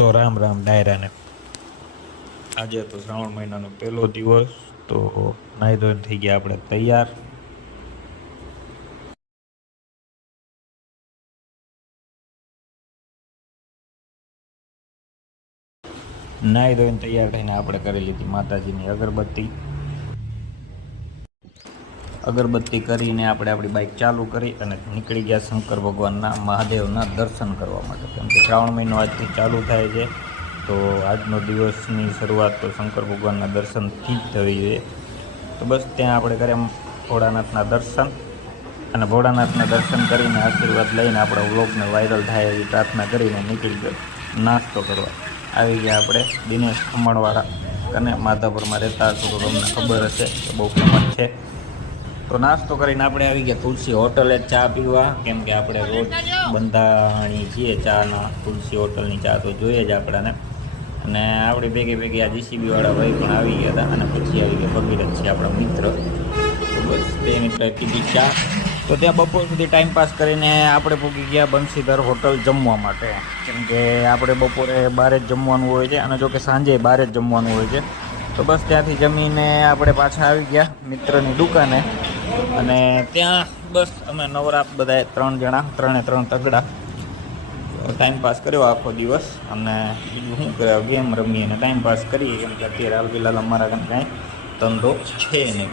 તો રામ રામ ડાયરાને આજે તો શ્રાવણ મહિનાનો પહેલો દિવસ. તો નાહી ધોઈને થઈ ગયા આપણે તૈયાર. નાહી ધોઈને તૈયાર થઈને આપણે કરી લીધી માતાજીની અગરબત્તી કરીને આપણે આપણી બાઇક ચાલુ કરી અને નીકળી ગયા શંકર ભગવાનના મહાદેવના દર્શન કરવા માટે. કેમ કે શ્રાવણ મહિનો આજથી ચાલુ થાય છે, તો આજનો દિવસની શરૂઆત તો શંકર ભગવાનના દર્શનથી જ થવી જોઈએ. તો બસ ત્યાં આપણે કર્યા ભોળાનાથના દર્શન, અને ભોળાનાથના દર્શન કરીને આશીર્વાદ લઈને આપણા વ્લોગને વાયરલ થાય એવી પ્રાર્થના કરીને નીકળી ગયો નાસ્તો કરવા. આવી ગયા આપણે દિનેશ ખમણવાળા, અને માધાપુરમાં રહેતા હશો તો તમને ખબર હશે કે બહુ ફેમસ છે. તો નાસ્તો કરીને આપણે આવી ગયા તુલસી હોટલે ચા પીવા. કેમ કે આપણે રોજ બંધાણી છીએ ચાના, તુલસી હોટલની ચા તો જોઈએ જ આપણાને. અને આપણી ભેગી આ જીસીબીવાળા ભાઈ પણ આવી ગયા હતા, અને પછી આવી ગયા ભગીરથ છે આપણા મિત્ર. તો બસ 2 મિનિટ કીધી ચા. તો ત્યાં બપોર સુધી ટાઈમ પાસ કરીને આપણે પૂગી ગયા બંસીધર હોટલ જમવા માટે. કેમ કે આપણે બપોરે બહાર જ જમવાનું હોય છે, અને જો કે સાંજે બહાર જ જમવાનું હોય છે. તો બસ ત્યાંથી જમીને આપણે પાછા આવી ગયા મિત્રની દુકાને, અને ત્યાં બસ અમે નવરા બધાએ 3 જણા, 3 તગડા ટાઈમ પાસ કર્યો આખો દિવસ. અને બીજું શું કર્યા, ગેમ રમીએ અને ટાઈમ પાસ કરીએ. કેમ કે અત્યારે હાલ ફિલહાલ અમારા કાંઈ ધંધો છે નહીં.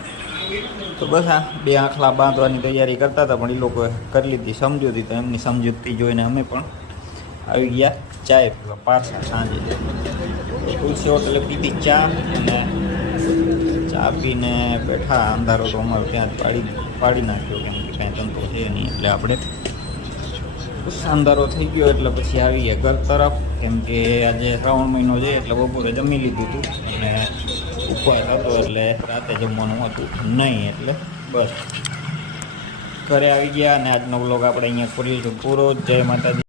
તો બસ આ 2 આંખલા બાંધવાની તૈયારી કરતા હતા, પણ એ લોકોએ કરી લીધી સમજૂતી. તો એમની સમજૂતી જોઈને અમે પણ આવી ગયા ચાય પીવા પાછા સાંજે. તુલસી હોટલે પીધી ચા, અને ચા પીને બેઠા. અંધારો તો અમારો ત્યાં પાડી નાખ્યો, કેમ કે કાંઈ ધંધો છે નહીં. એટલે આપણે અંધારો થઈ ગયો એટલે પછી આવી ગયા ઘર તરફ. કેમ કે આજે શ્રાવણ મહિનો છે એટલે બપોરે જમી લીધું હતું, અને ઉપવાસ હતો એટલે રાતે જમવાનું હતું નહીં. એટલે બસ ઘરે આવી ગયા, અને આજનો વ્લોગ આપણે અહીંયા કરીએ છીએ પૂરો. જય માતાજી.